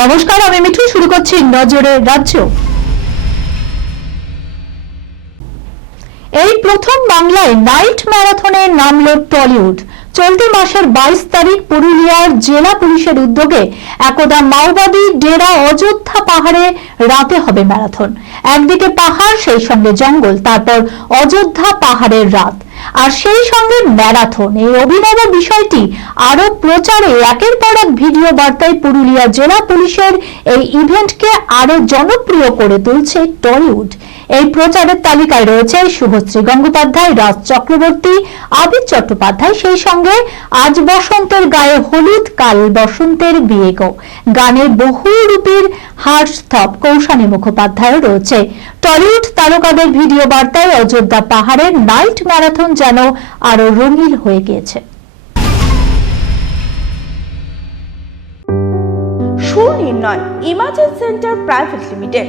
নমস্কার, আমি মিঠু। শুরু করছি নজরে রাজ্য। এই প্রথম বাংলায় নাইট ম্যারাথনে নামল টলিউড। চলতি মাসের বাইশ তারিখ পুরুলিয়ার জেলা পুলিশের উদ্যোগে একদা মাওবাদী ডেরা অযোধ্যা পাহাড়ে রাতে হবে ম্যারাথন। একদিকে পাহাড়, সেই সঙ্গে জঙ্গল, তারপর অযোধ্যা পাহাড়ের রাত। আর সেই সঙ্গে ম্যারাথন। এই অভিনব বিষয়টি আরও প্রচারে একের পর এক ভিডিও বার্তায় পুরুলিয়া জেলা পুলিশের এই ইভেন্টকে আরও জনপ্রিয় করে তুলছে টলিউড। এই প্রচারের তালিকায় রয়েছে শুভশ্রী গঙ্গোপাধ্যায়, রাজ চক্রবর্তী আবির চট্টোপাধ্যায়, সেই সঙ্গে আজ বসন্তের গায়ে হলুদ, কাল বসন্তের বিয়ে গো গানের বহু রূপের হার্স্তব কৌশানী মুখোপাধ্যায়ও রয়েছে। টলিউড তারকাদের ভিডিও বার্তায় অযোধ্যা পাহাড়ের নাইট ম্যারাথন যেন আরও রঙিন হয়ে গিয়েছে। Sunirnoy imaging centre private limited.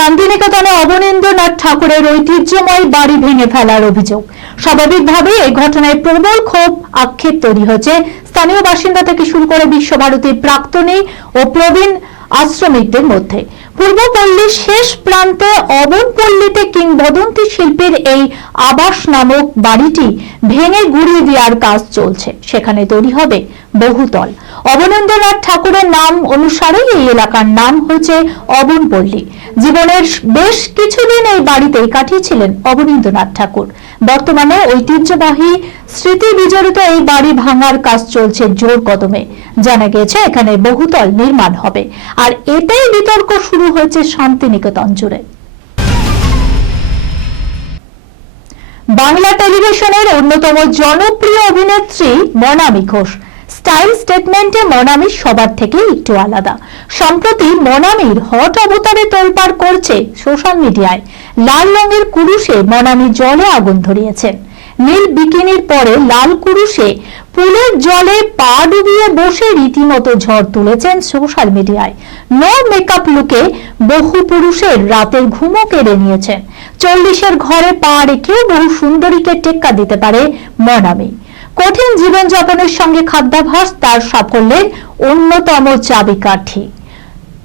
শান্তিনিকেতনে অবনীন্দ্রনাথ ঠাকুরের ঐতিহ্যময় বাড়ি ভেঙে ফেলার অভিযোগ। স্বাভাবিকভাবে এই ঘটনায় প্রবল ক্ষোভ আক্ষেপ তৈরি হয়েছে। স্থানীয় বাসিন্দা থেকে শুরু করে বিশ্বভারতীর প্রাক্তনী ও প্রবীণ আশ্রমিকদের মধ্যে। পূর্বপল্লীর শেষ প্রান্তে অবনপল্লীতে কিংবদন্তি শিল্পীর এই আবাস নামক বাড়িটি ভেঙে গুড়িয়ে দেওয়ার কাজ চলছে। সেখানে তৈরি হবে বহুতল। অবনীন্দ্রনাথ ঠাকুরের নাম অনুসারেই এই এলাকার নাম হয়েছে অবনপল্লী। জীবনের বেশ কিছুদিন এই বাড়িতেই কাটিয়েছিলেন অবনীন্দ্রনাথ ঠাকুর। বর্তমানে ঐতিহ্যবাহী স্মৃতি বিজড়িত এই বাড়ি ভাঙার কাজ চলছে জোর কদমে। জানা গেছে এখানে বহুতল নির্মাণ হবে। আর এতেই বিতর্ক শুরু হয়েছে শান্তিনিকেতন জুড়ে। বাংলা টেলিভিশনের অন্যতম জনপ্রিয় অভিনেত্রী মনামি ঘোষ। স্টাইল স্টেটমেন্টে মনামি সবার থেকে একটু আলাদা। সম্প্রতি মনামির হট অবতারে তোলপাড় করছে সোশ্যাল মিডিয়ায়। লাল রঙের কুরুশে মনামি জলে আগুন ধরিয়েছেন। নীল বিকিনির পরে লাল কুরুশে পুলের জলে পা ডুবিয়ে বসে রীতিমতো ঝড় তুলেছেন সোশ্যাল মিডিয়ায়। নো মেকআপ লুকে বহু পুরুষের রাতের ঘুমও কেড়ে নিয়েছেন চল্লিশের ঘরে পা রেখেও বহু সুন্দরীকে টেক্কা দিতে পারে মনামি। কঠিন জীবনযাপনের সঙ্গে খাদ্যাভ্যাস তার সাফল্যের অন্যতম চাবিকাঠি।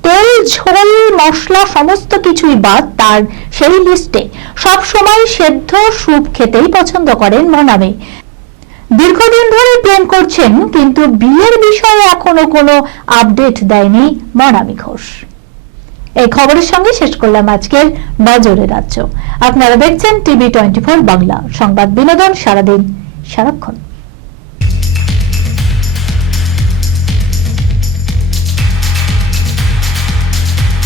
তেল, ঝোল, মশলা, সমস্ত কিছুই বাদ তার সেই লিস্টে সবসময় সেদ্ধ স্যুপ খেতেই পছন্দ করেন মনামি। দীর্ঘদিন ধরে প্রেম করছেন, কিন্তু বিয়ের বিষয়ে এখনও কোনো আপডেট দেয়নি মনামি ঘোষ। এই খবরের সঙ্গে শেষ করলাম আজকের নজরে রাজ্য। আপনারা দেখছেন টিভি টোয়েন্টি বাংলা। সংবাদ বিনোদন সারাদিন সারাক্ষণ।